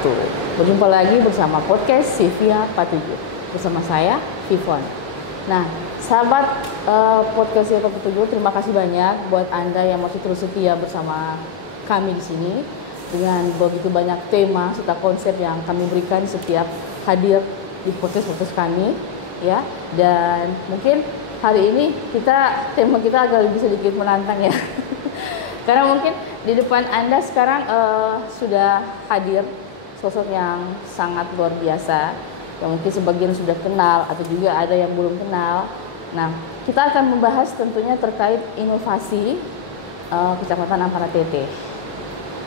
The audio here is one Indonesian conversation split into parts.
wabarakatuh. Berjumpa lagi bersama podcast Sivia Patuju. Bersama saya, Vivon. Nah, sahabat podcast Sivia Patuju, terima kasih banyak buat Anda yang masih terus setia bersama kami di sini. Dengan begitu banyak tema serta konsep yang kami berikan setiap hadir di podcast-podcast kami. Ya, dan mungkin hari ini tema kita agak lebih sedikit menantang ya. Karena mungkin di depan Anda sekarang sudah hadir sosok yang sangat luar biasa, yang mungkin sebagian sudah kenal atau juga ada yang belum kenal. Nah, kita akan membahas tentunya terkait inovasi Kecamatan Ampana Tete.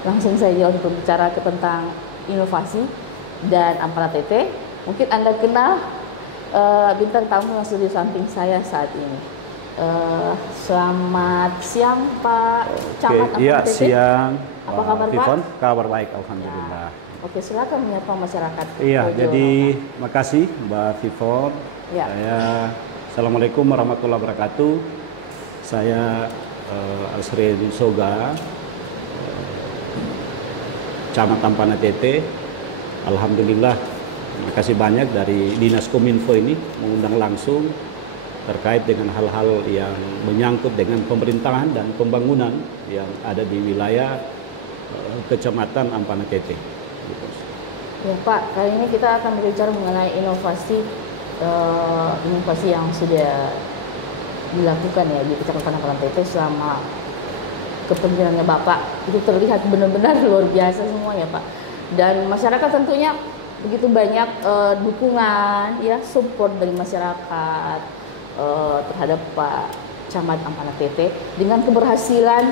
Langsung saja untuk berbicara tentang inovasi dan Ampana Tete. Mungkin Anda kenal bintang tamu yang sudah di samping saya saat ini. Selamat siang Pak Camat Ampana Iya, Tete. Siang. Apa kabar Vivon? Pak? Kabar baik, alhamdulillah. Oke, silakan menyapa masyarakat. Iya, jadi makasih Mbak Vivon. Ya. Assalamualaikum warahmatullahi wabarakatuh. Saya Asrin Soga, Camat Ampana Tete. Alhamdulillah, makasih banyak dari Dinas Kominfo ini mengundang langsung terkait dengan hal-hal yang menyangkut dengan pemerintahan dan pembangunan yang ada di wilayah Kecamatan Ampana Tete. Ya Pak, kali ini kita akan berbicara mengenai inovasi yang sudah dilakukan ya di Kecamatan Ampana Tete selama kepemimpinannya Bapak. Itu terlihat benar-benar luar biasa semua ya Pak. Dan masyarakat tentunya begitu banyak dukungan ya, support dari masyarakat terhadap Pak Camat Ampana Tete dengan keberhasilan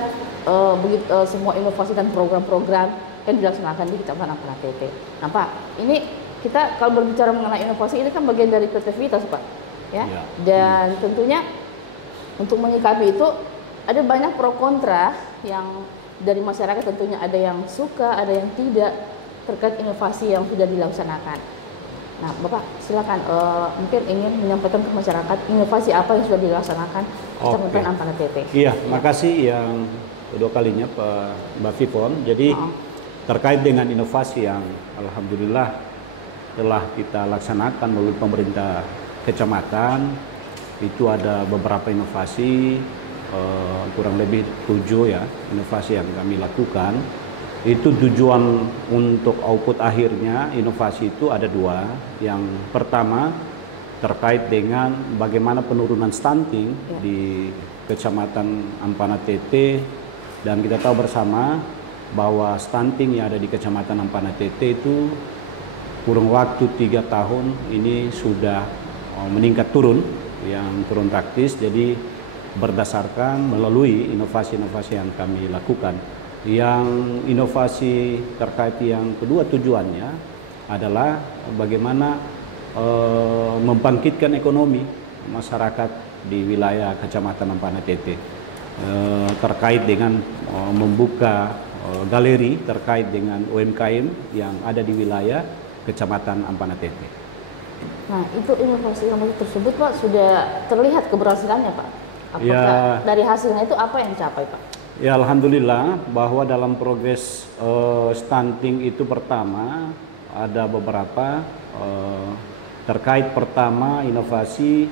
semua inovasi dan program-program yang dilaksanakan di Kecamatan Ampana Tete. Nah Pak, ini kita kalau berbicara mengenai inovasi ini kan bagian dari kreativitas Pak, ya. Dan tentunya untuk menyikapi itu ada banyak pro kontra yang dari masyarakat, tentunya ada yang suka, ada yang tidak terkait inovasi yang sudah dilaksanakan. Nah, Bapak silakan mungkin ingin menyampaikan ke masyarakat inovasi apa yang sudah dilaksanakan Kecamatan Ampana Tete. Iya, makasih yang kedua kalinya Mbak Vivon. Jadi terkait dengan inovasi yang alhamdulillah telah kita laksanakan melalui pemerintah kecamatan, itu ada beberapa inovasi, kurang lebih 7 ya inovasi yang kami lakukan. Itu tujuan untuk output akhirnya inovasi itu ada 2. Yang pertama terkait dengan bagaimana penurunan stunting di Kecamatan Ampana Tete, dan kita tahu bersama bahwa stunting yang ada di Kecamatan Ampana Tete itu kurang waktu 3 tahun ini sudah meningkat turun praktis. Jadi berdasarkan melalui inovasi-inovasi yang kami lakukan. Yang inovasi terkait yang kedua tujuannya adalah bagaimana membangkitkan ekonomi masyarakat di wilayah Kecamatan Ampana Tete, terkait dengan membuka galeri terkait dengan UMKM yang ada di wilayah Kecamatan Ampana Tete. Nah, itu inovasi tersebut Pak sudah terlihat keberhasilannya Pak? Apakah dari hasilnya itu apa yang dicapai Pak? Ya, alhamdulillah bahwa dalam progres stunting itu pertama ada beberapa terkait pertama inovasi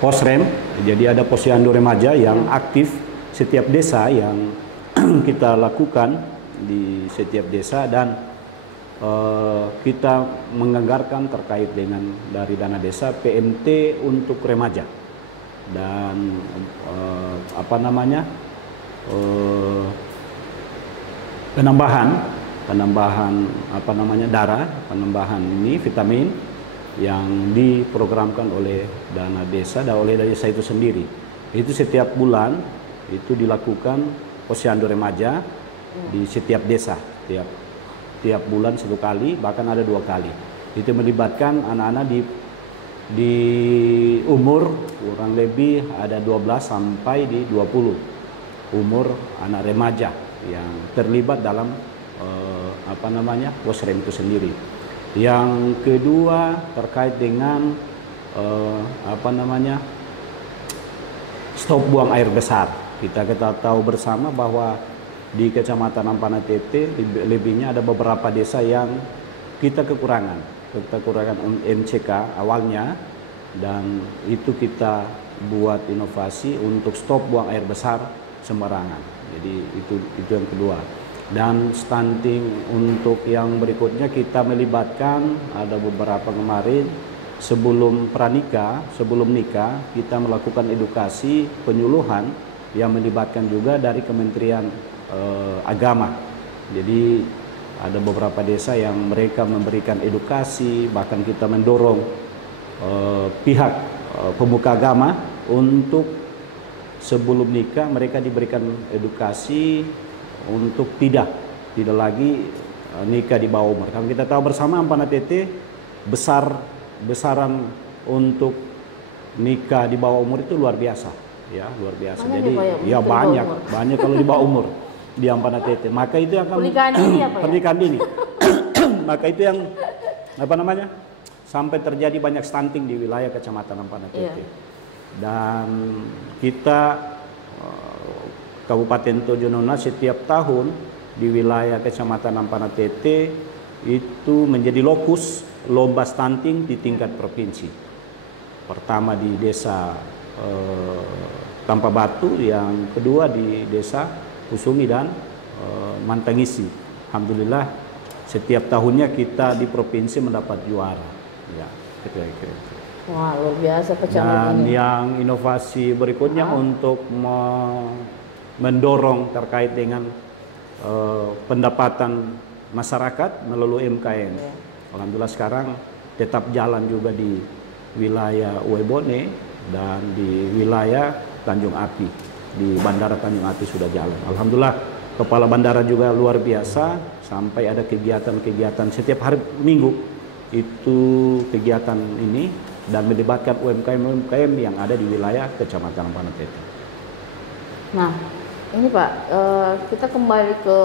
posrem. Jadi ada posyandu remaja yang aktif setiap desa yang kita lakukan di setiap desa, dan kita menganggarkan terkait dengan dari dana desa PMT untuk remaja dan penambahan darah, penambahan ini vitamin yang diprogramkan oleh dana desa dan oleh desa itu sendiri. Itu setiap bulan itu dilakukan posyandu remaja di setiap desa, tiap bulan 1 kali, bahkan ada 2 kali. Itu melibatkan anak-anak di umur kurang lebih ada 12 sampai di 20 umur anak remaja yang terlibat dalam posrem itu sendiri. Yang kedua terkait dengan stop buang air besar. Kita tahu bersama bahwa di Kecamatan Ampana Tete lebihnya ada beberapa desa yang kita kekurangan MCK awalnya, dan itu kita buat inovasi untuk stop buang air besar sembarangan. Jadi itu yang kedua. Dan stunting untuk yang berikutnya kita melibatkan ada beberapa kemarin sebelum pranikah, sebelum nikah kita melakukan edukasi penyuluhan yang melibatkan juga dari Kementerian Agama. Jadi ada beberapa desa yang mereka memberikan edukasi, bahkan kita mendorong pihak pemuka agama untuk sebelum nikah mereka diberikan edukasi untuk tidak lagi nikah di bawah umur. Karena kita tahu bersama Ampana Tete besaran untuk nikah di bawah umur itu luar biasa, ya luar biasa. Mana jadi ya banyak kalau di bawah umur di Ampana Tete. Maka itu yang akan pernikahan dini apa ya? Pernikahan dini. Maka itu yang apa namanya? Sampai terjadi banyak stunting di wilayah Kecamatan Ampana Tete. Iya. Dan kita Kabupaten Tojo Nona setiap tahun di wilayah Kecamatan Ampana Tete itu menjadi lokus lomba stunting di tingkat provinsi. Pertama di desa Tampa Batu, yang kedua di desa Kusumi dan Mantangisi. Alhamdulillah setiap tahunnya kita di provinsi mendapat juara. Ya, kira-kira. Wah, luar biasa Dan kecamatan ini. yang inovasi berikutnya untuk mendorong terkait dengan pendapatan masyarakat melalui MKM. Ya. Alhamdulillah sekarang tetap jalan juga di wilayah Uebone dan di wilayah Tanjung Api. Di Bandara Tanjung Api sudah jalan. Alhamdulillah kepala bandara juga luar biasa, sampai ada kegiatan-kegiatan setiap hari Minggu itu kegiatan ini, dan melibatkan UMKM yang ada di wilayah Kecamatan Ampana Tete. Nah, ini Pak, kita kembali ke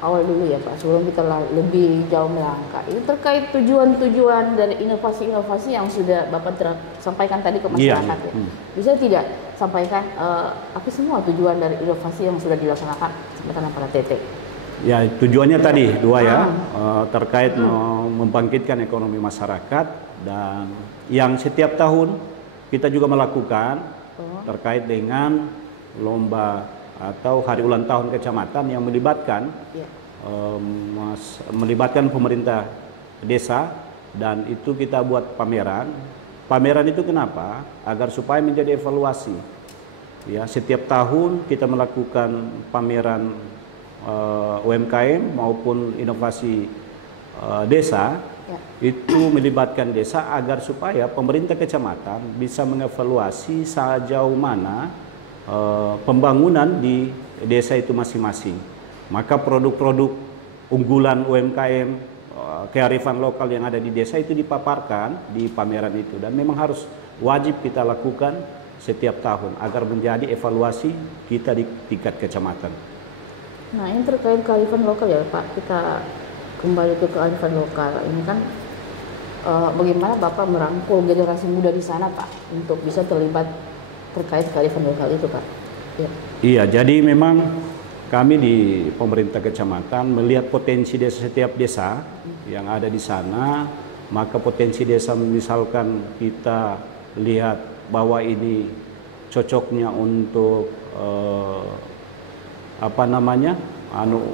awal dulu ya Pak, sebelum kita lebih jauh melangkah. Itu terkait tujuan-tujuan dari inovasi-inovasi yang sudah Bapak sampaikan tadi ke masyarakat. Iya. Ya. Bisa tidak sampaikan apa semua tujuan dari inovasi yang sudah dilaksanakan Kecamatan Ampana Tete? Ya, tujuannya tadi dua ya, terkait membangkitkan ekonomi masyarakat, dan yang setiap tahun kita juga melakukan terkait dengan lomba atau hari ulang tahun kecamatan yang melibatkan melibatkan pemerintah desa, dan itu kita buat pameran. Pameran itu kenapa? Agar supaya menjadi evaluasi. Ya, setiap tahun kita melakukan pameran UMKM maupun inovasi desa, itu melibatkan desa agar supaya pemerintah kecamatan bisa mengevaluasi sejauh mana pembangunan di desa itu masing-masing. Maka produk-produk unggulan UMKM, kearifan lokal yang ada di desa itu dipaparkan di pameran itu, dan memang harus wajib kita lakukan setiap tahun agar menjadi evaluasi kita di tingkat kecamatan. Nah, ini terkait kearifan lokal ya Pak, kita kembali ke kearifan lokal. Ini kan bagaimana Bapak merangkul generasi muda di sana Pak untuk bisa terlibat terkait kearifan lokal itu Pak? Ya. Iya, jadi memang kami di pemerintah kecamatan melihat potensi desa, setiap desa yang ada di sana. Maka potensi desa, misalkan kita lihat bahwa ini cocoknya untuk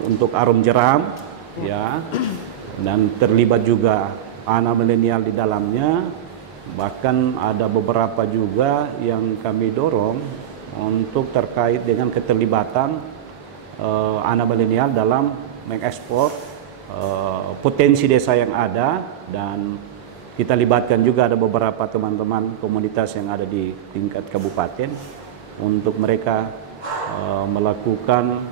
untuk arum jeram, ya, dan terlibat juga anak milenial di dalamnya. Bahkan ada beberapa juga yang kami dorong untuk terkait dengan keterlibatan anak milenial dalam mengekspor potensi desa yang ada, dan kita libatkan juga ada beberapa teman-teman komunitas yang ada di tingkat kabupaten untuk mereka melakukan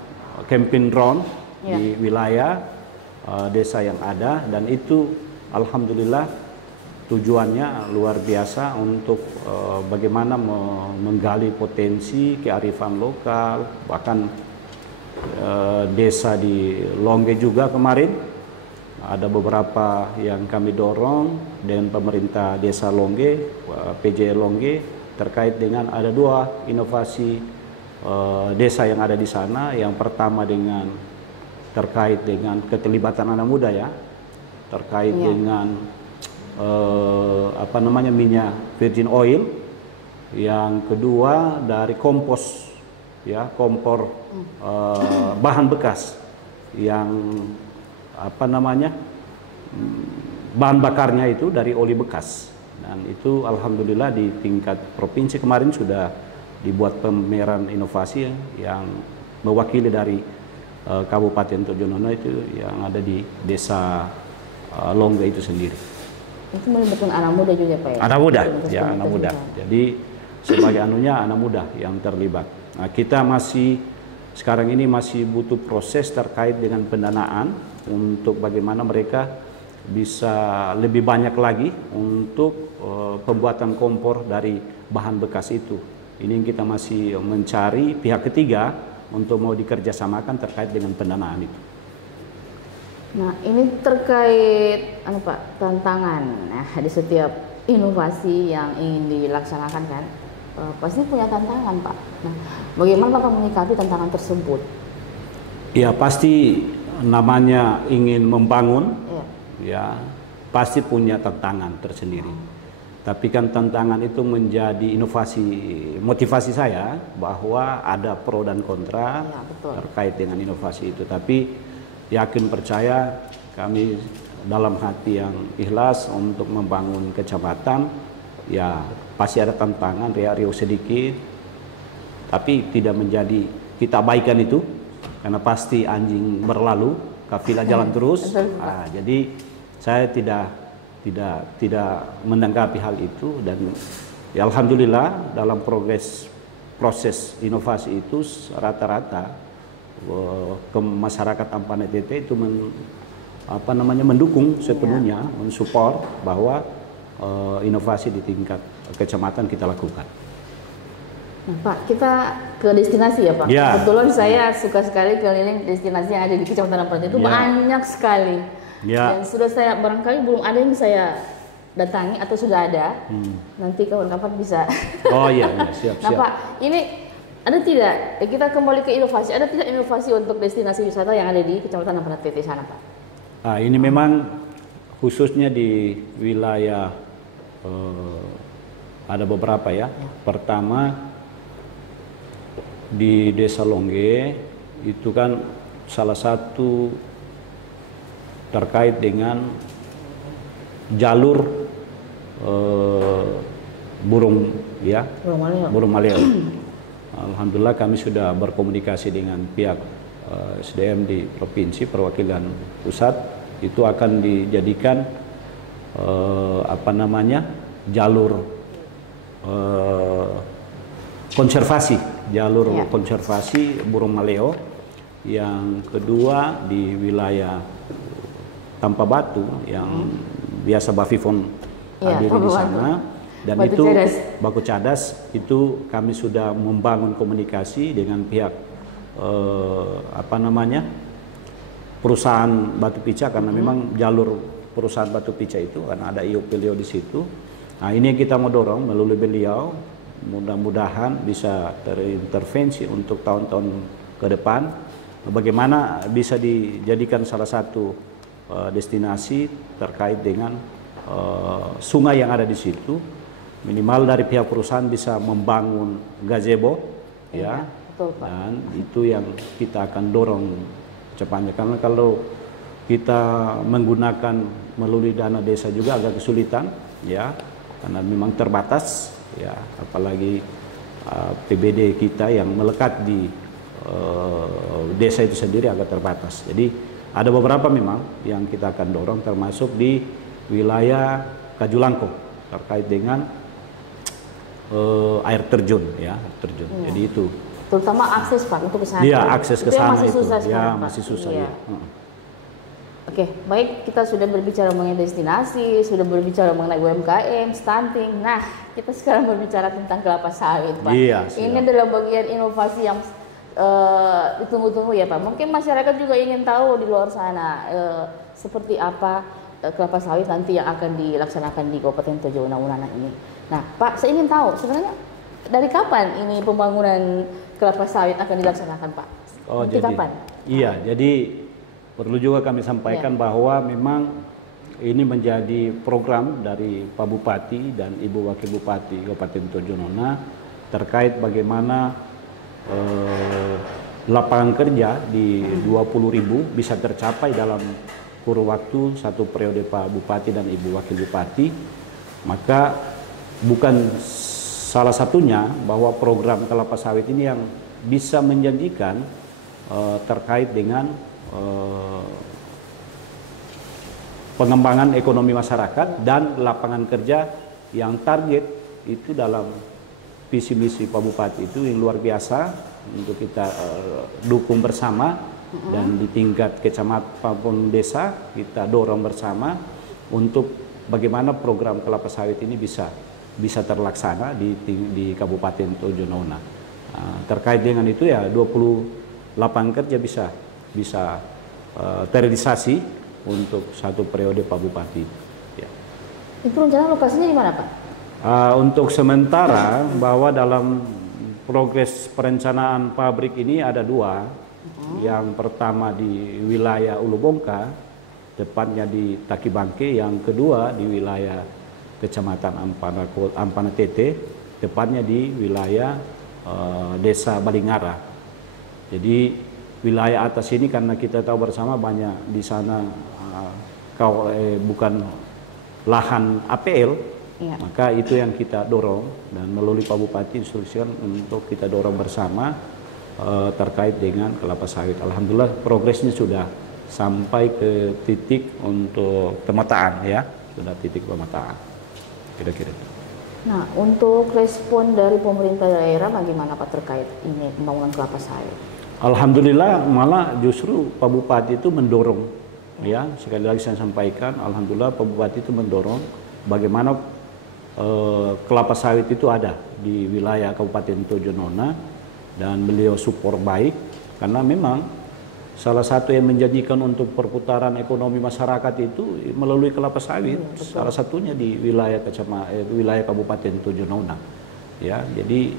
campaign drone di wilayah desa yang ada, dan itu alhamdulillah tujuannya luar biasa untuk bagaimana menggali potensi kearifan lokal. Bahkan desa di Longge juga kemarin ada beberapa yang kami dorong dengan pemerintah desa Longge, PJ Longge, terkait dengan ada 2 inovasi desa yang ada di sana. Yang pertama terkait dengan keterlibatan anak muda ya, terkait dengan minyak virgin oil. Yang kedua dari kompos ya, kompor bahan bekas yang bahan bakarnya itu dari oli bekas. Dan itu alhamdulillah di tingkat provinsi kemarin sudah dibuat pameran inovasi yang mewakili dari Kabupaten Tojonono itu yang ada di desa Longge itu sendiri. Itu melibatkan anak muda juga Pak ya? Anak muda, ya anak muda. Jadi sebagai anak muda yang terlibat. Nah, kita sekarang ini masih butuh proses terkait dengan pendanaan untuk bagaimana mereka bisa lebih banyak lagi untuk pembuatan kompor dari bahan bekas itu. Ini yang kita masih mencari pihak ketiga untuk mau dikerjasamakan terkait dengan pendanaan itu. Nah, ini terkait Pak, tantangan di setiap inovasi yang ingin dilaksanakan kan, pasti punya tantangan Pak. Nah, bagaimana Bapak menyikapi tantangan tersebut? Ya pasti namanya ingin membangun, ya pasti punya tantangan tersendiri. Tapi kan tantangan itu menjadi motivasi saya bahwa ada pro dan kontra terkait dengan inovasi itu. Tapi yakin percaya kami dalam hati yang ikhlas untuk membangun kecamatan, ya pasti ada tantangan, riak-riak sedikit, tapi tidak menjadi kita abaikan itu, karena pasti anjing berlalu, kafilah jalan terus. Nah, jadi saya tidak menanggapi hal itu, dan ya alhamdulillah dalam proses inovasi itu rata-rata ke masyarakat Ampane TT itu mendukung sepenuhnya, mensupport bahwa inovasi di tingkat kecamatan kita lakukan. Nah, Pak, kita ke destinasi ya Pak. Ya. Kebetulan saya suka sekali keliling destinasi yang ada di Kecamatan Ampane itu banyak sekali. Ya. Dan sudah saya barangkali belum ada yang saya datangi atau sudah ada. Nanti kawan-kawan bisa. Oh iya, siap. Nah Pak, ini ada tidak? Kita kembali ke inovasi. Ada tidak inovasi untuk destinasi wisata yang ada di Kecamatan Ampane TT sana Pak? Nah, ini memang khususnya di wilayah ada beberapa ya. Pertama di Desa Longge itu kan salah satu terkait dengan jalur burung maleo. Alhamdulillah kami sudah berkomunikasi dengan pihak SDM di provinsi, perwakilan pusat, itu akan dijadikan jalur konservasi burung maleo. Yang kedua di wilayah Tampa Batu yang biasa Bafifon hadir di sana, dan Baku Cadas itu kami sudah membangun komunikasi dengan pihak perusahaan batu pica, karena memang jalur perusahaan batu pica itu karena ada beliau di situ. Nah, ini yang kita mau dorong melalui beliau, mudah-mudahan bisa terintervensi untuk tahun-tahun ke depan, bagaimana bisa dijadikan salah satu destinasi terkait dengan sungai yang ada di situ. Minimal dari pihak perusahaan bisa membangun gazebo, ya, dan itu yang kita akan dorong cepatnya, karena kalau kita menggunakan melalui dana desa juga agak kesulitan, ya, karena memang terbatas, ya, apalagi PBD kita yang melekat di desa itu sendiri agak terbatas. Jadi ada beberapa memang yang kita akan dorong, termasuk di wilayah Kajulangko terkait dengan air terjun, ya, terjun. Ya. Jadi itu. Terutama akses Pak untuk ke sana. Iya, akses ke sana masih susah itu. sekarang, ya, masih susah ya. Oke, baik, kita sudah berbicara mengenai destinasi, sudah berbicara mengenai UMKM, stunting. Nah, kita sekarang berbicara tentang kelapa sawit, Pak. Iya, ini adalah bagian inovasi yang ditunggu-tunggu ya Pak. Mungkin masyarakat juga ingin tahu di luar sana seperti apa kelapa sawit nanti yang akan dilaksanakan di Kabupaten Tojo Una Una ini. Nah Pak, saya ingin tahu sebenarnya dari kapan ini pembangunan kelapa sawit akan dilaksanakan, Pak? Oh, Nanti jadi kapan? iya, jadi perlu juga kami sampaikan bahwa memang ini menjadi program dari Pak Bupati dan Ibu Wakil Bupati Kabupaten Tojo Nona terkait bagaimana lapangan kerja di 20.000 bisa tercapai dalam kurun waktu satu periode Pak Bupati dan Ibu Wakil Bupati. Maka bukan salah satunya bahwa program kelapa sawit ini yang bisa menjanjikan terkait dengan pengembangan ekonomi masyarakat dan lapangan kerja yang target itu dalam visi misi Pak Bupati itu yang luar biasa untuk kita dukung bersama dan di tingkat kecamatan maupun desa kita dorong bersama untuk bagaimana program kelapa sawit ini bisa terlaksana di Kabupaten Tojo Nona. Terkait dengan itu ya 20 lapangan kerja bisa terrealisasi untuk satu periode Pak Bupati. Ya. Itu rencana lokasinya di mana, Pak? Untuk sementara bahwa dalam progres perencanaan pabrik ini ada dua. Yang pertama di wilayah Ulu Bongka, tepatnya di Taki Bangke. Yang kedua di wilayah Kecamatan Ampana Tete, tepatnya di wilayah Desa Balingara. Jadi wilayah atas ini karena kita tahu bersama banyak di sana bukan lahan APL, maka itu yang kita dorong dan melalui Pak Bupati instruksikan untuk kita dorong bersama terkait dengan kelapa sawit. Alhamdulillah progresnya sudah sampai ke titik untuk pemetaan ya, sudah titik pemetaan kira-kira. Nah, untuk respon dari pemerintah daerah bagaimana Pak terkait ini pembangunan kelapa sawit? Alhamdulillah malah justru Pak Bupati itu mendorong ya, sekali lagi saya sampaikan alhamdulillah Pak Bupati itu mendorong bagaimana kelapa sawit itu ada di wilayah Kabupaten Tojo Nona dan beliau support baik karena memang salah satu yang menjanjikan untuk perputaran ekonomi masyarakat itu melalui kelapa sawit, salah satunya di wilayah wilayah Kabupaten Tojo Nona. Ya, jadi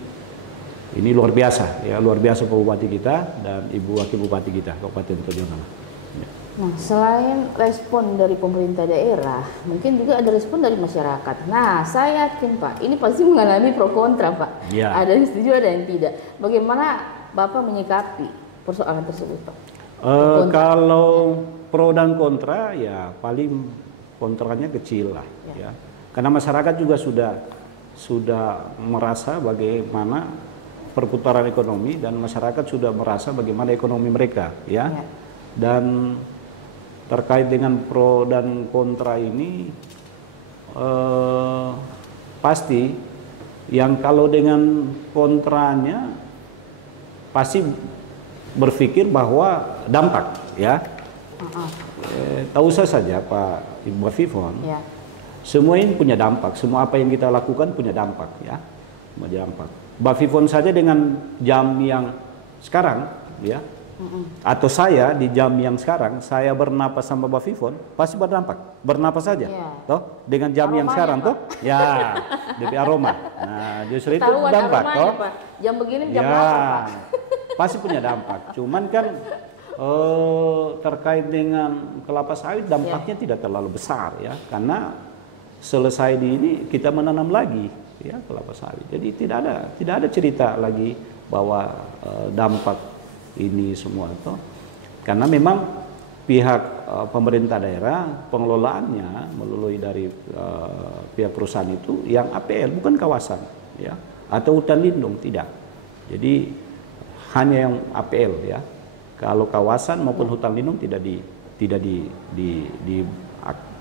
ini luar biasa ya, luar biasa Pak Bupati kita dan Ibu Wakil Bupati kita Kabupaten Tojo Nona. Ya. Nah, selain respon dari pemerintah daerah, mungkin juga ada respon dari masyarakat. Nah, saya yakin Pak, ini pasti mengalami pro kontra Pak. Ya. Ada yang setuju, ada yang tidak. Bagaimana Bapak menyikapi persoalan tersebut Pak? Kalau pro dan kontra ya paling kontranya kecil lah ya. Karena masyarakat juga sudah merasa bagaimana perputaran ekonomi dan masyarakat sudah merasa bagaimana ekonomi mereka ya. Dan terkait dengan pro dan kontra ini pasti yang kalau dengan kontranya pasti berpikir bahwa dampak ya. Tahu saja Pak Ibu Vivon, semua ini punya dampak, semua apa yang kita lakukan punya dampak ya, punya dampak. Mbak Vivon saja dengan jam yang sekarang ya, atau saya di jam yang sekarang saya bernapas sama Mbak Vivon pasti berdampak, bernapas saja, toh dengan jam aromanya, yang sekarang Pak. Toh, ya, DP aroma. Nah, justru itu dampak, toh. Pak. Jam begini jam berapa Pak? Pasti punya dampak. Cuman kan terkait dengan kelapa sawit dampaknya tidak terlalu besar ya, karena selesai di ini kita menanam lagi ya kelapa sawit. Jadi tidak ada cerita lagi bahwa dampak ini semua itu, karena memang pihak pemerintah daerah pengelolaannya melalui dari pihak perusahaan itu yang APL bukan kawasan ya atau hutan lindung, tidak. Jadi hanya yang APL ya. Kalau kawasan maupun hutan lindung tidak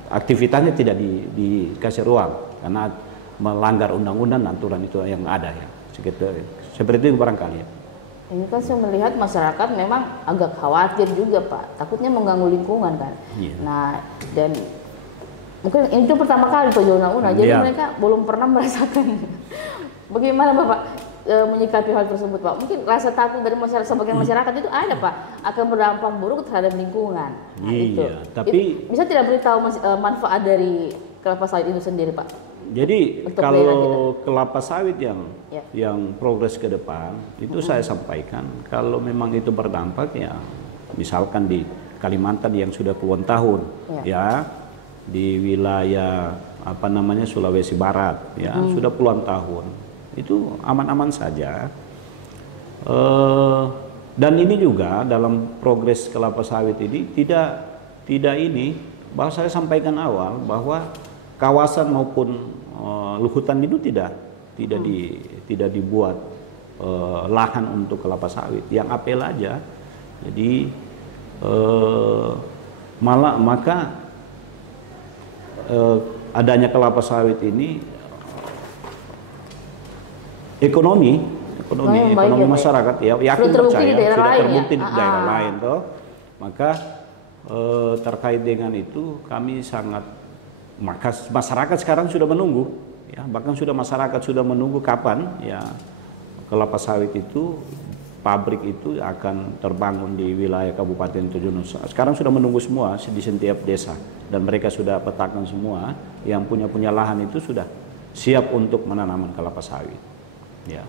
aktivitasnya tidak dikasih ruang karena melanggar undang-undang aturan itu yang ada ya. Seperti itu barangkali ya. Ini kan saya melihat masyarakat memang agak khawatir juga Pak, takutnya mengganggu lingkungan kan. Nah, dan mungkin itu pertama kali Pak Jona, jadi mereka belum pernah merasakan. Bagaimana Bapak menyikapi hal tersebut Pak? Mungkin rasa takut dari masyarakat, sebagian masyarakat itu ada Pak, akan berdampak buruk terhadap lingkungan. Nah, itu. Tapi bisa tidak beritahu manfaat dari kelapa sawit itu sendiri, Pak? Jadi Untuk daerah kalau kelapa sawit Ya. yang progres ke depan itu saya sampaikan kalau memang itu berdampak ya, misalkan di Kalimantan yang sudah puluhan tahun ya, di wilayah apa namanya Sulawesi Barat ya sudah puluhan tahun, itu aman-aman saja. Dan ini juga dalam progres kelapa sawit ini tidak ini, bahwa saya sampaikan awal bahwa kawasan maupun hutan itu tidak dibuat lahan untuk kelapa sawit, yang apel aja. Jadi maka adanya kelapa sawit ini ekonomi masyarakat ya, yakin percaya sudah terbukti di daerah lain toh. Maka terkait dengan itu kami sangat, maka masyarakat sekarang sudah menunggu ya, bahkan masyarakat sudah menunggu kapan ya kelapa sawit itu, pabrik itu akan terbangun di wilayah Kabupaten Tojo Nusa. Sekarang sudah menunggu semua di setiap desa, dan mereka sudah petakan semua yang punya lahan itu sudah siap untuk menanam kelapa sawit ya.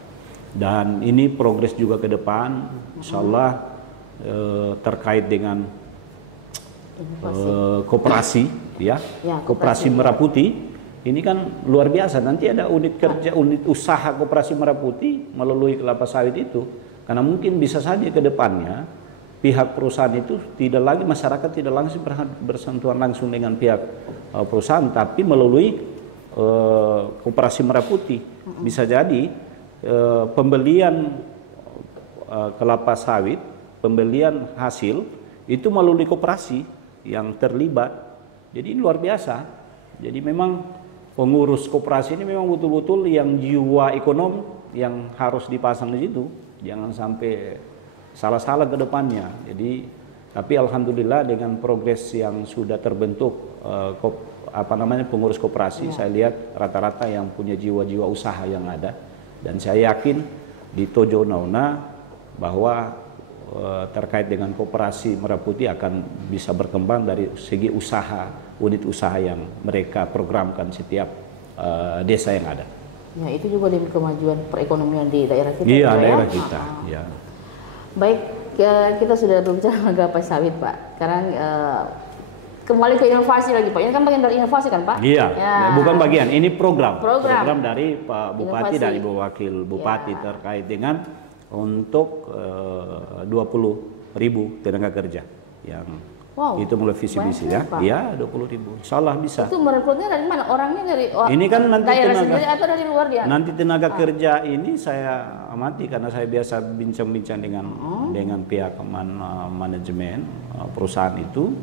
Dan ini progres juga ke depan, insya Allah terkait dengan koperasi ya, koperasi Merah Putih ini kan luar biasa. Nanti ada unit kerja, unit usaha koperasi Merah Putih melalui kelapa sawit itu, karena mungkin bisa saja ke depannya pihak perusahaan itu tidak lagi, masyarakat tidak langsung bersentuhan langsung dengan pihak perusahaan, tapi melalui koperasi Merah Putih. Bisa jadi pembelian kelapa sawit, pembelian hasil itu melalui koperasi yang terlibat. Jadi ini luar biasa. Jadi memang pengurus koperasi ini memang betul-betul yang jiwa ekonomi yang harus dipasang di situ. Jangan sampai salah-salah ke depannya. Jadi tapi alhamdulillah dengan progres yang sudah terbentuk pengurus koperasi, saya lihat rata-rata yang punya jiwa-jiwa usaha yang ada. Dan saya yakin di Tojo Nauna bahwa terkait dengan koperasi Merah Putih akan bisa berkembang dari segi usaha, unit usaha yang mereka programkan setiap desa yang ada. Ya, itu juga demi kemajuan perekonomian di daerah kita. Iya, daerah kita. Ya. Baik, kita sudah berbicara mengenai kelapa sawit, Pak. Sekarang kembali ke inovasi lagi, Pak. Ini kan bagian dari inovasi kan, Pak? Iya, ya. Bukan bagian. Ini program dari Pak Bupati, dari Ibu Wakil Bupati terkait dengan untuk 20.000 tenaga kerja yang itu mulai visi misi ya. Iya, 20.000. Insyaallah bisa. Itu merekrutnya dari mana? Orangnya dari ini kan nanti daerah tenaga sendiri atau dari luar dia? Nanti tenaga kerja ini saya amati karena saya biasa bincang-bincang dengan pihak manajemen perusahaan itu,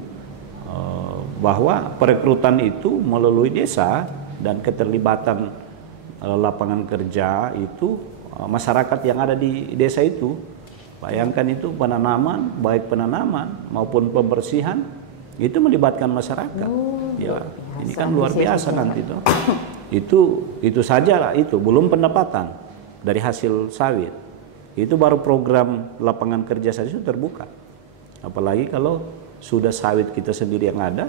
bahwa perekrutan itu melalui desa dan keterlibatan lapangan kerja itu masyarakat yang ada di desa itu. Bayangkan itu penanaman, baik penanaman maupun pembersihan itu melibatkan masyarakat. Ya, ini kan luar biasa nanti tuh. Itu saja lah, itu belum pendapatan dari hasil sawit. Itu baru program lapangan kerja saja sudah terbuka. Apalagi kalau sudah sawit kita sendiri yang ada,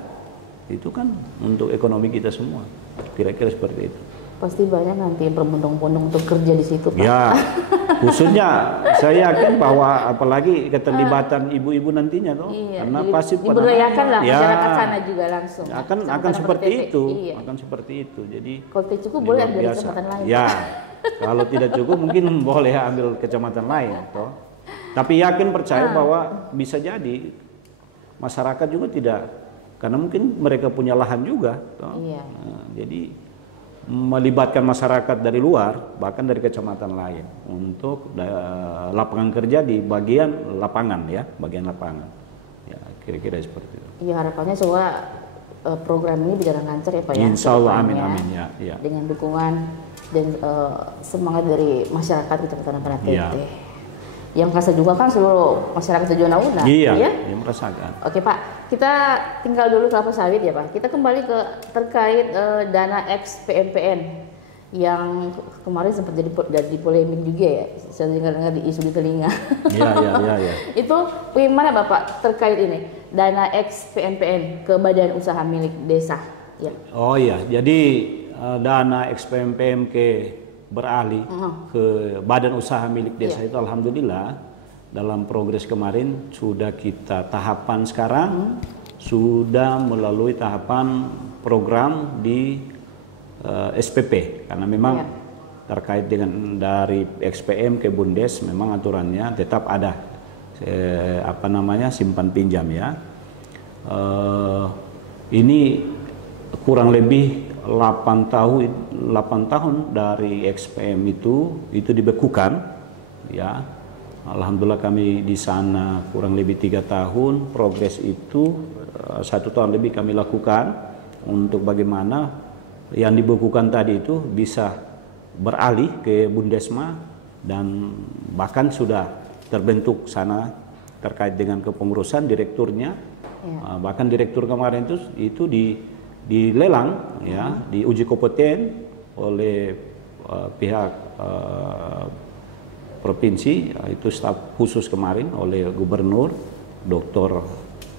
itu kan untuk ekonomi kita semua. Kira-kira seperti itu. Pasti banyak nanti yang berbondong-bondong untuk kerja di situ, Pak. Ya, khususnya saya yakin bahwa apalagi keterlibatan ibu-ibu nantinya toh, karena pasti diberdayakan lah masyarakat sana juga langsung. Akan seperti itu, akan seperti itu. Jadi kalau tidak cukup boleh ambil kecamatan lain. Ya, kalau tidak cukup mungkin boleh ambil kecamatan lain toh. Tapi yakin percaya bahwa bisa jadi masyarakat juga tidak, karena mungkin mereka punya lahan juga toh. Nah, jadi melibatkan masyarakat dari luar, bahkan dari kecamatan lain untuk lapangan kerja di bagian lapangan ya, bagian lapangan. Ya, kira-kira seperti itu. Iya, harapannya semua program ini berjalan lancar ya, Pak ya. Insya Allah, amin amin ya, ya. Dengan dukungan dan semangat dari masyarakat Kecamatan Panatete. Ya. Yang merasa juga kan seluruh masyarakat Tojo Nauna. Iya, ya? yang merasakan. Oke Pak, kita tinggal dulu kelapa sawit ya Pak. Kita kembali ke terkait dana ex-PMPN yang kemarin sempat jadi polemik juga ya. Saya dengar di isu di telinga. Iya. Itu bagaimana Bapak terkait ini? Dana ex-PMPN ke badan usaha milik desa Ya. Oh iya, jadi dana XPM PMK beralih ke badan usaha milik desa itu alhamdulillah dalam progres kemarin sudah kita tahapan sekarang sudah melalui tahapan program di SPP karena memang terkait dengan dari XPM ke Bundes memang aturannya tetap ada simpan pinjam ya. Ini kurang lebih 8 tahun dari XPM itu dibekukan ya. Alhamdulillah kami di sana kurang lebih 3 tahun. Progres itu 1 tahun lebih kami lakukan untuk bagaimana yang dibekukan tadi itu bisa beralih ke Bundesma dan bahkan sudah terbentuk sana terkait dengan kepengurusan direkturnya. Bahkan direktur kemarin itu dilelang ya, diuji kompeten oleh pihak provinsi, itu staf khusus kemarin oleh Gubernur Dr.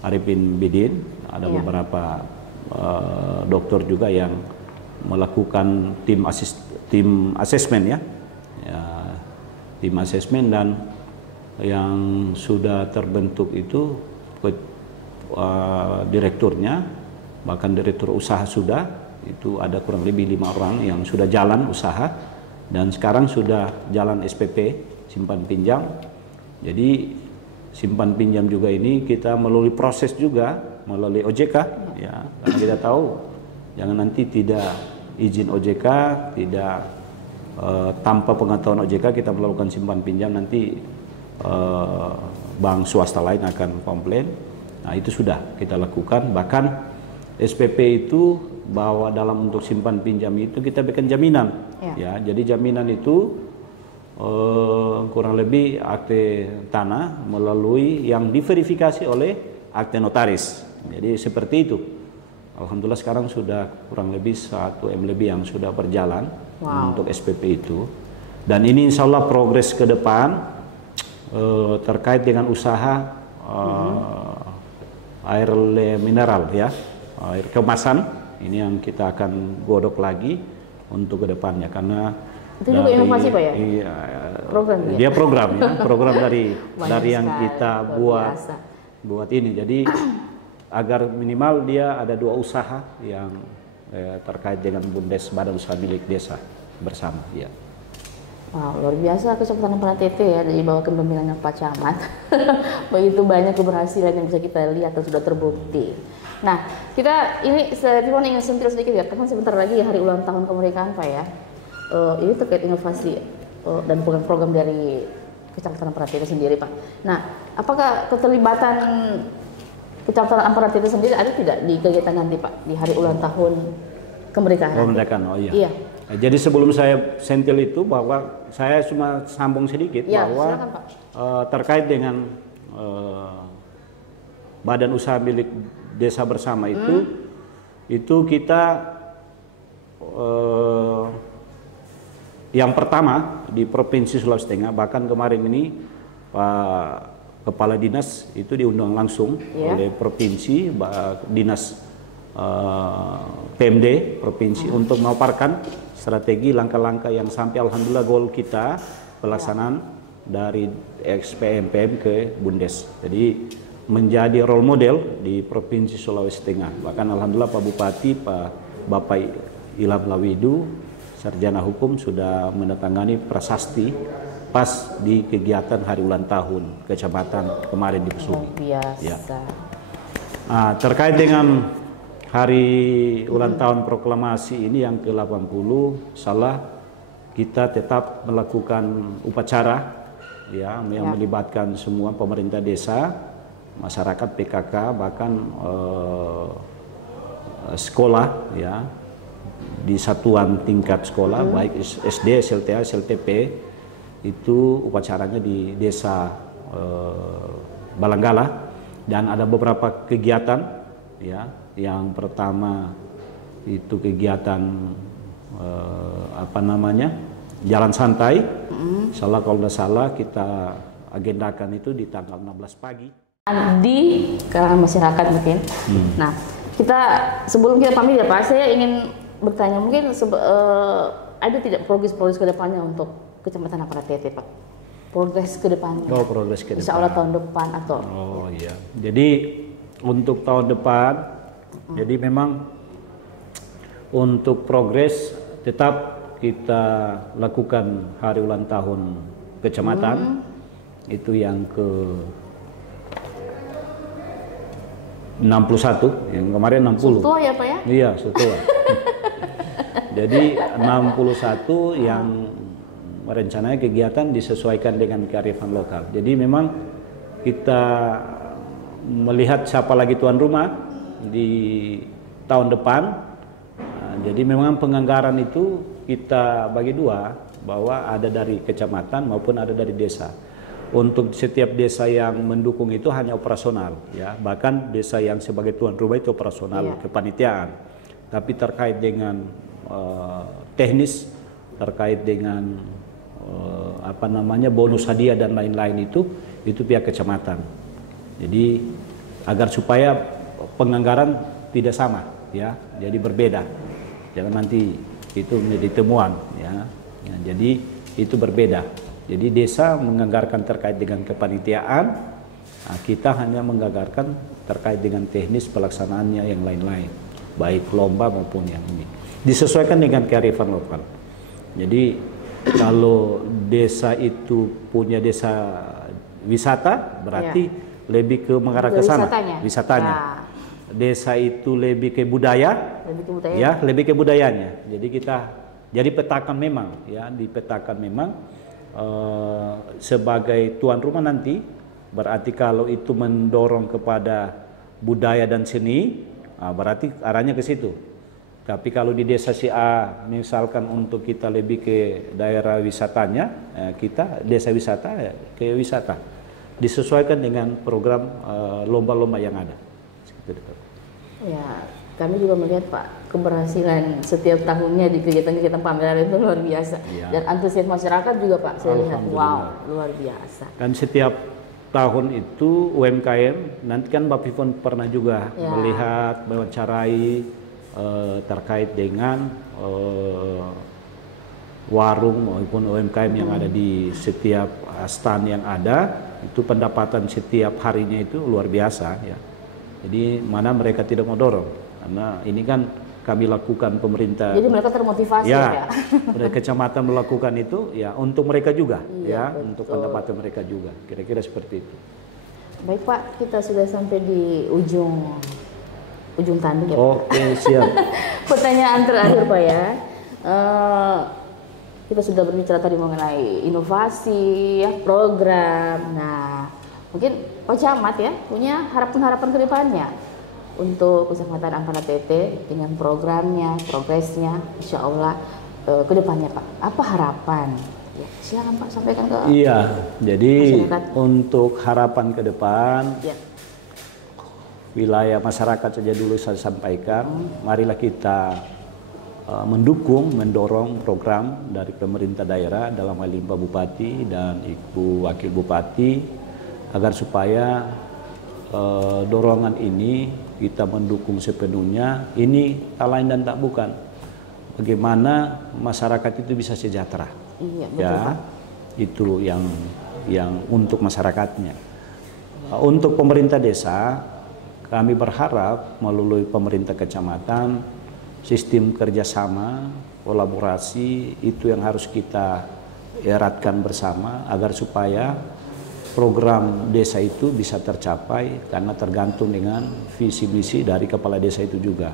Arifin Bidin, ada beberapa dokter juga yang melakukan tim asesmen ya, tim asesmen dan yang sudah terbentuk itu direkturnya, bahkan direktur usaha sudah, itu ada kurang lebih 5 orang yang sudah jalan usaha dan sekarang sudah jalan SPP, simpan pinjam. Jadi simpan pinjam juga ini kita melalui proses juga, melalui OJK ya, karena kita tahu jangan nanti tidak izin OJK, tidak tanpa pengetahuan OJK kita melakukan simpan pinjam, nanti bank swasta lain akan komplain. Nah itu sudah kita lakukan, bahkan SPP itu bahwa dalam untuk simpan pinjam itu kita berikan jaminan ya. Jadi jaminan itu kurang lebih akte tanah melalui yang diverifikasi oleh akte notaris. Jadi seperti itu. Alhamdulillah sekarang sudah kurang lebih 1 M lebih yang sudah berjalan untuk SPP itu. Dan ini insya Allah progres ke depan terkait dengan usaha air mineral ya, air kemasan, ini yang kita akan godok lagi untuk kedepannya karena itu juga inovasi Pak ya? Iya, program ya? Dia program ya, program dari yang kita buat ini. Jadi agar minimal dia ada 2 usaha yang terkait dengan Bundes Badan Usaha Milik Desa bersama ya. Wow, luar biasa Kecamatan Ampera Tete ya, dari bawah kepemimpinannya Pak Camat. Begitu banyak keberhasilan yang bisa kita lihat dan sudah terbukti. Nah, kita ini Ridwan ingin sentil sedikit ya, karena sebentar lagi hari ulang tahun kemerdekaan Pak ya. Ini terkait inovasi dan program dari Kecamatan Ampera Tete sendiri Pak. Nah, apakah keterlibatan Kecamatan Ampera Tete sendiri ada tidak di kegiatan nanti Pak di hari ulang tahun kemerdekaan? Kemerdekaan, oh iya. Iya. Jadi sebelum saya sentil itu bahwa saya cuma sambung sedikit ya, bahwa silakan, Pak. Terkait dengan Badan Usaha Milik Desa Bersama itu kita yang pertama di Provinsi Sulawesi Tengah, bahkan kemarin ini Pak Kepala Dinas itu diundang langsung oleh Provinsi, Dinas PMD Provinsi untuk memaparkan strategi langkah-langkah yang sampai alhamdulillah goal kita pelaksanaan dari XPM PM ke Bundes. Jadi menjadi role model di Provinsi Sulawesi Tengah. Bahkan alhamdulillah Pak Bupati, Bapak Ilham Lawidu, sarjana hukum sudah menandatangani prasasti pas di kegiatan hari ulang tahun kecamatan kemarin di Pesumi. Biasa. Ya. Nah, terkait dengan hari ulang tahun proklamasi ini yang ke-80, salah kita tetap melakukan upacara ya, yang melibatkan semua pemerintah desa, masyarakat PKK, bahkan sekolah ya, di satuan tingkat sekolah baik SD, SLTA, SLTP, itu upacaranya di desa Balanggala, dan ada beberapa kegiatan ya. Yang pertama itu kegiatan jalan santai. Salah kalau tidak salah kita agendakan itu di tanggal 16 pagi. Di kalangan masyarakat mungkin. Nah, Kita sebelum kita pamit ya Pak, saya ingin bertanya mungkin ada tidak progres ke depannya untuk Kecamatan Ampana Tete Pak? Progres ke depannya. Oh, progres ke depan. Insya Allah tahun depan atau? Oh iya. Jadi untuk tahun depan, jadi memang untuk progres tetap kita lakukan hari ulang tahun kecamatan. Itu yang ke 61, yang kemarin 60. Sutua ya Pak ya? Iya, Sutua. Jadi 61 yang rencananya kegiatan disesuaikan dengan kearifan lokal. Jadi memang kita melihat siapa lagi tuan rumah di tahun depan. Nah, jadi memang penganggaran itu kita bagi dua, bahwa ada dari kecamatan maupun ada dari desa. Untuk setiap desa yang mendukung itu hanya operasional, ya. Bahkan desa yang sebagai tuan rumah itu operasional kepanitiaan. Tapi terkait dengan teknis, terkait dengan apa namanya bonus hadiah dan lain-lain itu pihak kecamatan. Jadi agar supaya penganggaran tidak sama, ya. Jadi berbeda. Jangan nanti itu menjadi temuan, ya. Jadi itu berbeda. Jadi desa menganggarkan terkait dengan kepanitiaan, nah kita hanya menganggarkan terkait dengan teknis pelaksanaannya yang lain-lain, baik lomba maupun yang ini. Disesuaikan dengan kearifan lokal. Jadi kalau desa itu punya desa wisata, berarti lebih ke mengarah ke sana, wisatanya. Ya. Desa itu lebih ke budaya, ya, lebih ke budayanya. Jadi petakan memang, ya, dipetakan memang. Sebagai tuan rumah nanti, berarti kalau itu mendorong kepada budaya dan seni, berarti arahnya ke situ. Tapi kalau di desa si A misalkan untuk kita lebih ke daerah wisatanya, kita desa wisata ke wisata, disesuaikan dengan program lomba-lomba yang ada. Ya, kami juga melihat Pak, keberhasilan setiap tahunnya di kegiatan-kegiatan pameran itu luar biasa. Ya. Dan antusias masyarakat juga Pak, saya lihat, wow, luar biasa. Dan setiap tahun itu UMKM, nanti kan Mbak Pivon pernah juga melihat, mewawancarai terkait dengan warung maupun UMKM yang ada di setiap stand yang ada, itu pendapatan setiap harinya itu luar biasa, ya. Jadi mana mereka tidak mau dorong, karena ini kan kami lakukan pemerintah. Jadi mereka termotivasi ya. Kecamatan melakukan itu ya untuk mereka juga, ya, betul. Untuk pendapatan mereka juga. Kira-kira seperti itu. Baik Pak, kita sudah sampai di ujung tanduk ya Pak. Oke, siap. Pertanyaan terakhir Pak ya. Kita sudah berbicara tadi mengenai inovasi, ya, program. Nah, mungkin Pak Camat ya punya harapan-harapan ke depannya untuk Kecamatan Ampana Tete dengan programnya, progresnya, insya Allah ke depannya Pak. Apa harapan? Ya, silakan Pak sampaikan ke jadi masyarakat. Untuk harapan ke depan, wilayah masyarakat saja dulu saya sampaikan. Marilah kita mendukung, mendorong program dari pemerintah daerah dalam hal ini Pak Bupati dan Ibu Wakil Bupati, agar supaya dorongan ini kita mendukung sepenuhnya. Ini tak lain dan tak bukan, bagaimana masyarakat itu bisa sejahtera. Iya, betul, ya, Pak. Itu yang untuk masyarakatnya. Untuk pemerintah desa, kami berharap melalui pemerintah kecamatan, sistem kerjasama, kolaborasi itu yang harus kita eratkan bersama agar supaya program desa itu bisa tercapai, karena tergantung dengan visi misi dari kepala desa itu juga.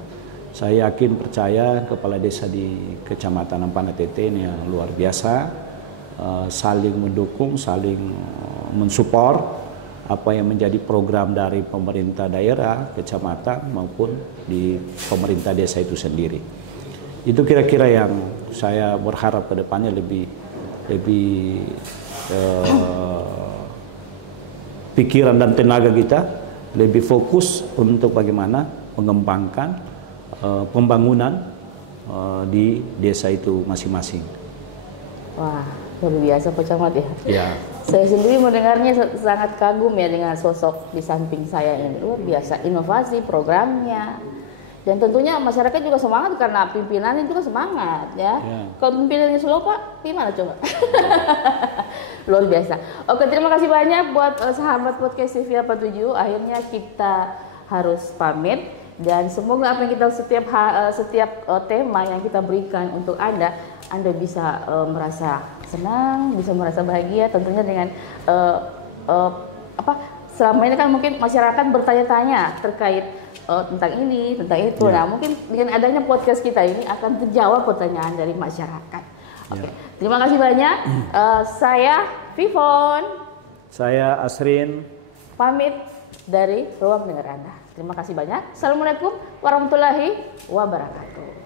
Saya yakin percaya kepala desa di Kecamatan Ampana Tete ini yang luar biasa, saling mendukung, saling mensupport apa yang menjadi program dari pemerintah daerah, kecamatan maupun di pemerintah desa itu sendiri. Itu kira-kira yang saya berharap ke depannya lebih pikiran dan tenaga kita lebih fokus untuk bagaimana mengembangkan pembangunan di desa itu masing-masing. Wah, luar biasa Pak Camat ya. Ya. Saya sendiri mendengarnya sangat kagum ya dengan sosok di samping saya ini. Luar biasa, inovasi programnya, Dan tentunya masyarakat juga semangat karena pimpinannya juga semangat ya. Kalau pimpinannya slow Pak, gimana coba? Luar biasa. Oke, terima kasih banyak buat sahabat podcast CV 87. Akhirnya kita harus pamit dan semoga apa yang kita setiap tema yang kita berikan untuk Anda bisa merasa senang, bisa merasa bahagia tentunya dengan selama ini kan mungkin masyarakat bertanya-tanya terkait tentang ini, tentang itu. Nah, mungkin dengan adanya podcast kita ini akan terjawab pertanyaan dari masyarakat. Oke. Terima kasih banyak. Saya Vivon. Saya Asrin. Pamit dari ruang dengar Anda. Terima kasih banyak. Assalamualaikum warahmatullahi wabarakatuh.